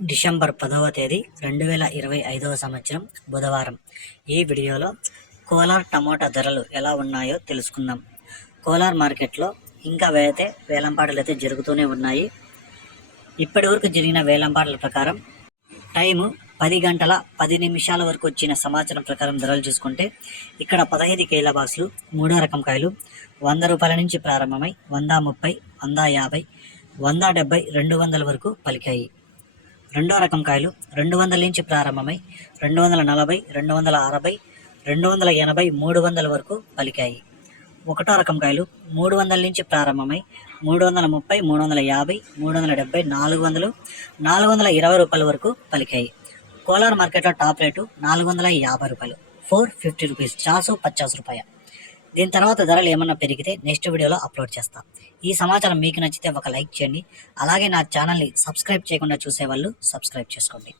December పదవ తేదీ రెండు వేల ఇరవై ఐదవ సంవత్సరం బుధవారం. ఈ వీడియోలో కోలార్ టమోటా ధరలు ఎలా ఉన్నాయో తెలుసుకుందాం. కోలార్ మార్కెట్లో ఇంకా అయితే వేలంపాటలు అయితే జరుగుతూనే ఉన్నాయి. ఇప్పటి వరకు జరిగిన వేలంపాటల ప్రకారం టైము పది గంటల పది నిమిషాల వరకు వచ్చిన సమాచారం ప్రకారం ధరలు చూసుకుంటే ఇక్కడ పదహైదు కేల బాక్సులు మూడో రకం కాయలు వంద రూపాయల నుంచి ప్రారంభమై వంద ముప్పై వంద యాభై వంద డెబ్బై రెండు వందల వరకు పలికాయి. రెండో రకం కాయలు రెండు వందల నుంచి ప్రారంభమై రెండు వందల నలభై రెండు వందల అరవై రెండు వందల ఎనభై మూడు వందల వరకు పలికాయి. ఒకటో రకం కాయలు మూడు వందల నుంచి ప్రారంభమై మూడు వందల ముప్పై మూడు వందల యాభై మూడు వందల డెబ్బై నాలుగు వందలు నాలుగు వందల ఇరవై రూపాయల వరకు పలికాయి. కోలార్ మార్కెట్లో టాప్ రేటు నాలుగు వందల యాభై రూపాయలు. ఫోర్ ఫిఫ్టీ రూపీస్ చాసు పచాస్ రూపాయ. దీని తర్వాత ధరలు ఏమన్నా పెరిగితే నెక్స్ట్ వీడియోలో అప్లోడ్ చేస్తాం. ఈ సమాచారం మీకు నచ్చితే ఒక లైక్ చేయండి. అలాగే నా ఛానల్ని సబ్స్క్రైబ్ చేయకుండా చూసేవాళ్ళు సబ్స్క్రైబ్ చేసుకోండి.